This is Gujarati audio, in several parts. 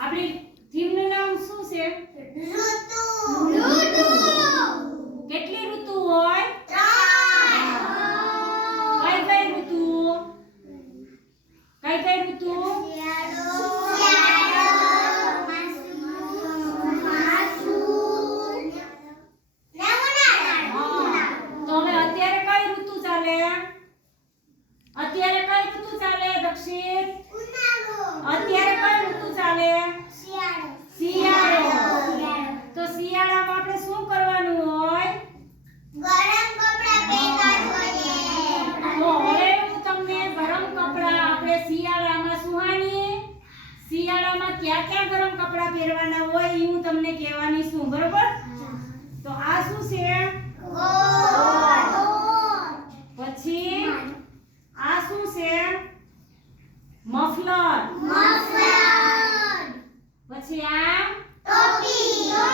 આપણી થીમનું નામ શું છે? ઋતુ. કેટલી ઋતુ હોય? 3. કઈ ઋતુ? કઈ ઋતુ? તો હવે અત્યારે કઈ ઋતુ ચાલે? અત્યારે કઈ ઋતુ ચાલે દક્ષિત? અત્યારે કઈ ઋતુ ચાલે? શિયાળો. તો શિયાળામાં આપણે શું કરવાનું હોય? તો હવે હું તમને ગરમ કપડા આપણે શિયાળામાં સુહાની શિયાળામાં ક્યાં ગરમ કપડા પહેરવાના હોય એ હું તમને કહેવાની છું, બરોબર? તો આ શું છે? પછી આ શું છે? મફલર. પછી આ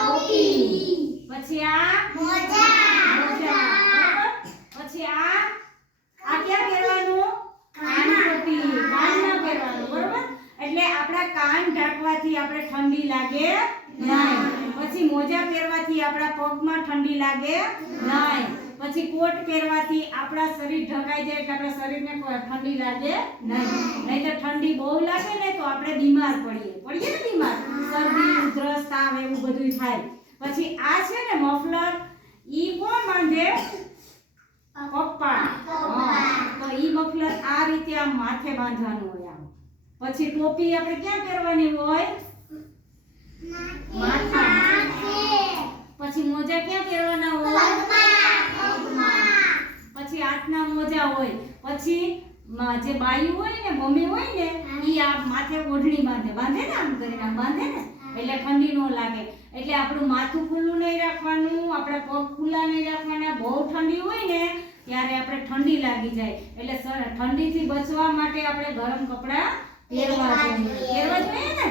ટોપી. પછી આ મોજા. બરાબર? પછી આ ક્યાં પહેરવાનું? કાનપટ્ટી. કાનમાં પહેરવાનું, બરોબર? એટલે આપણા કાન ઢાંકવાથી આપણે ઠંડી લાગે નહીં. પછી મોજા પહેરવાથી આપણા પગમાં ઠંડી લાગે નહીં. પછી કોટ પહેરવાથી આપણા શરીર ઢકાઈ જાય એટલે આપણા શરીરને ઠંડી લાગે નહીં. નહીંતર ઠંડી બહુ લાગે ને તો આપણે બીમાર પડીએ ને બીમાર. શરદી, ઉધરસ, તાવ એવું બધું થાય. પછી આ છે ને મફલર, ઈ કોણ બાંધે? પપ્પા. તો ઈ મફલર આ રીતે આમ માથે બાંધવાનું હોય આમ. પછી ટોપી આપણે ક્યાં પહેરવાની હોય? માથા. પછી મોજા ક્યાં પહેરવાના હોય? પછી હાથના મોજા હોય. પછી જે બાયું હોય ને, મમ્મી હોય ને, ઈ આ માથે ઓઢણી બાંધે ને આમ કરીને આમ બાંધે ને એટલે ઠંડી ન લાગે. એટલે આપણું માથું ખુલ્લું નહીં રાખવાનું, આપણા પગ ખુલ્લા નહીં રાખવાના. બહુ ઠંડી હોય ને ત્યારે આપણે ઠંડી લાગી જાય એટલે ઠંડીથી બચવા માટે આપણે ગરમ કપડાં પહેરવા જોઈએ ને.